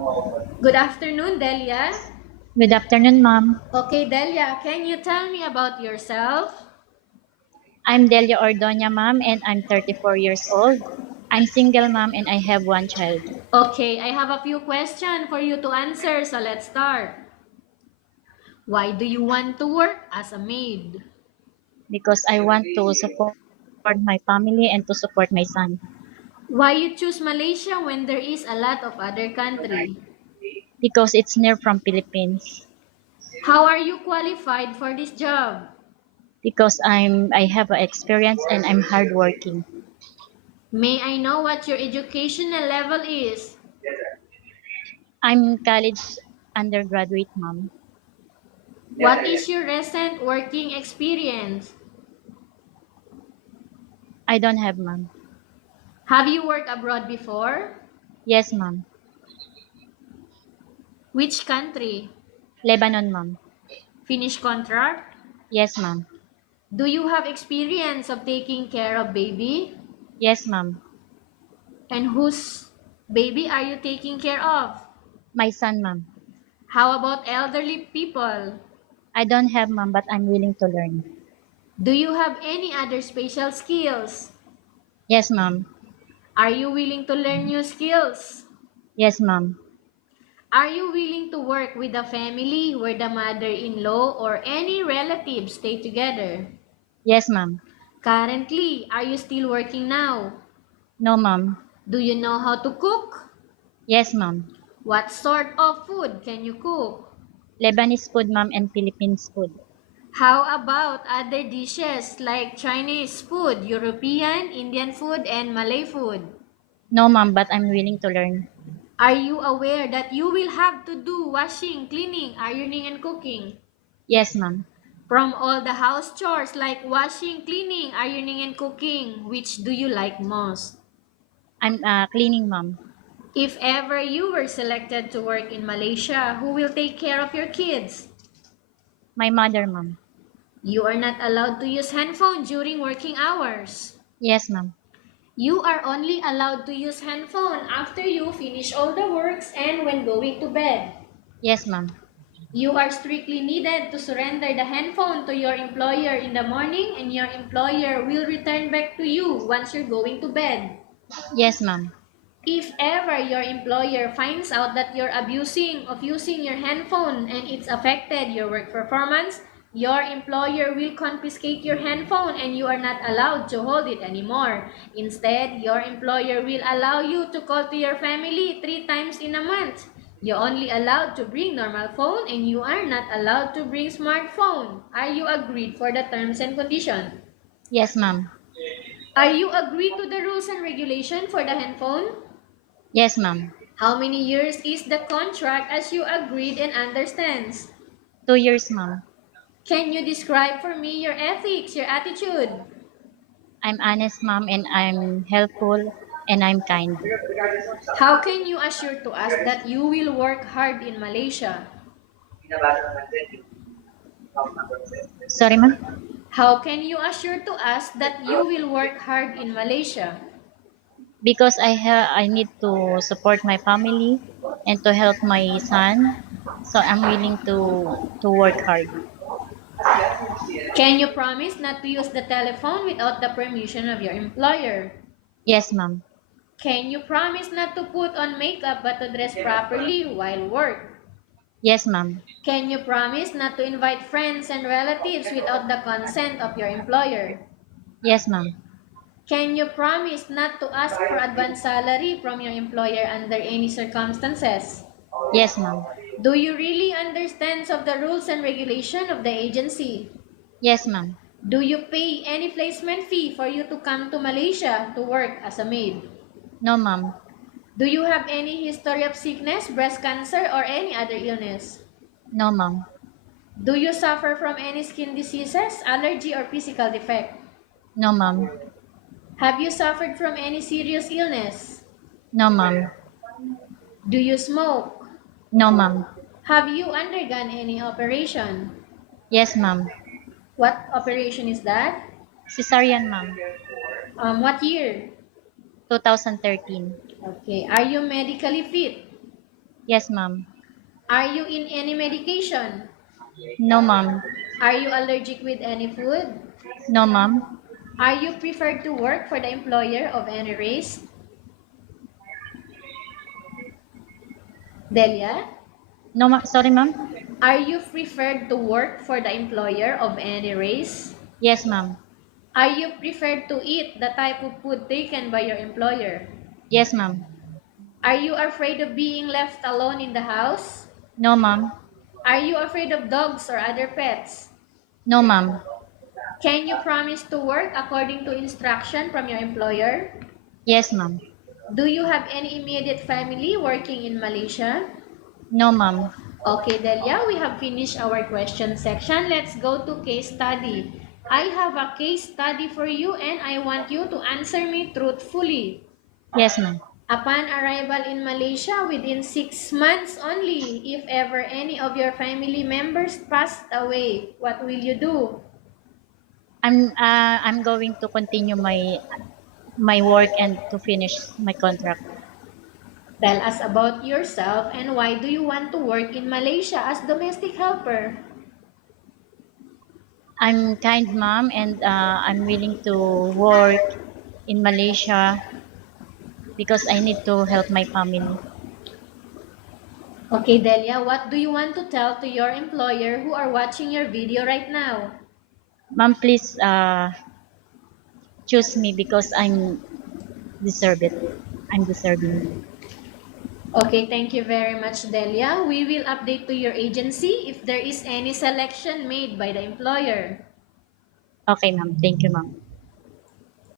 Good afternoon, Delia. Good afternoon, ma'am. Okay, Delia, can you tell me about yourself? I'm Delia Ordoña, ma'am, and I'm 34 years old. I'm single, ma'am, and I have one child Okay, I have a few questions for you to answer, so let's start. Why do you want to work as a maid? because I want to support my family and to support my son Why you choose Malaysia when there is a lot of other country? because it's near from Philippines. How are you qualified for this job? Because I have a experience and I'm hardworking. May I know what your educational level is? I'm college undergraduate, ma'am. What is your recent working experience? I don't have, ma'am. Have you worked abroad before? Yes, ma'am. Which country? Lebanon, ma'am. Finnish contract? Yes, ma'am. Do you have experience of taking care of baby? Yes, ma'am. And whose baby are you taking care of? My son, ma'am. How about elderly people? I don't have, ma'am, but I'm willing to learn. Do you have any other special skills? Yes, ma'am. Are you willing to learn new skills? Yes, ma'am. Are you willing to work with a family where the mother-in-law or any relatives stay together? Yes, ma'am. Currently, are you still working now? No, ma'am. Do you know how to cook? Yes, ma'am. What sort of food can you cook? Lebanese food, ma'am, and Philippines food. How about other dishes like Chinese food, European, Indian food, and Malay food? No, ma'am, but I'm willing to learn. Are you aware that you will have to do washing, cleaning, ironing, and cooking? Yes, ma'am. From all the house chores like washing, cleaning, ironing, and cooking, which do you like most? I'm cleaning, ma'am. If ever you were selected to work in Malaysia, who will take care of your kids? My mother, ma'am. You are not allowed to use handphone during working hours. Yes, ma'am. You are only allowed to use handphone after you finish all the works and when going to bed. Yes, ma'am. You are strictly needed to surrender the handphone to your employer in the morning and your employer will return back to you once you're going to bed. Yes, ma'am. If ever your employer finds out that you're abusing of using your handphone and it's affected your work performance, your employer will confiscate your handphone and you are not allowed to hold it anymore. Instead, your employer will allow you to call to your family 3 times in a month. You're only allowed to bring normal phone and you are not allowed to bring smartphone. Are you agreed for the terms and conditions? Yes, ma'am. Are you agreed to the rules and regulation for the handphone? Yes, ma'am. How many years is the contract as you agreed and understands? 2 years, ma'am. Can you describe for me your ethics, your attitude? I'm honest, ma'am, and I'm helpful and I'm kind. How can you assure to us that you will work hard in Malaysia? Sorry, ma'am. How can you assure to us that you will work hard in Malaysia? Because I need to support my family and to help my son, so I'm willing to work hard. Can you promise not to use the telephone without the permission of your employer? Yes, ma'am. Can you promise not to put on makeup but to dress properly while work? Yes, ma'am. Can you promise not to invite friends and relatives without the consent of your employer? Yes, ma'am. Can you promise not to ask for advance salary from your employer under any circumstances? Yes, ma'am. Do you really understand of the rules and regulation of the agency? Yes, ma'am. Do you pay any placement fee for you to come to Malaysia to work as a maid? No, ma'am. Do you have any history of sickness, breast cancer, or any other illness? No, ma'am. Do you suffer from any skin diseases, allergy, or physical defect? No, ma'am. Have you suffered from any serious illness? No, ma'am. Do you smoke? No, ma'am. Have you undergone any operation? Yes, ma'am. What operation is that? Cesarean, ma'am. What year? 2013. Okay. Are you medically fit? Yes, ma'am. Are you in any medication? No, ma'am. Are you allergic with any food? No, ma'am. Are you preferred to work for the employer of any race? Delia? No, ma'am. Sorry, ma'am. Are you preferred to work for the employer of any race? Yes, ma'am. Are you preferred to eat the type of food taken by your employer? Yes, ma'am. Are you afraid of being left alone in the house? No, ma'am. Are you afraid of dogs or other pets? No, ma'am. Can you promise to work according to instruction from your employer? Yes, ma'am. Do you have any immediate family working in Malaysia? No, ma'am. Okay, Delia, we have finished our question section. Let's go to case study. I have a case study for you and I want you to answer me truthfully. Yes, ma'am. Upon arrival in Malaysia within 6 months only, if ever any of your family members passed away, what will you do? I'm going to continue my work and to finish my contract. Tell us about yourself and why do you want to work in Malaysia as domestic helper? I'm kind mom and I'm willing to work in Malaysia because I need to help my family. Okay, Delia, what do you want to tell to your employer who are watching your video right now? Mom, please choose me because I'm deserve it. I'm deserving. Okay, thank you very much, Delia. We will update to your agency if there is any selection made by the employer. Okay, ma'am. Thank you, ma'am.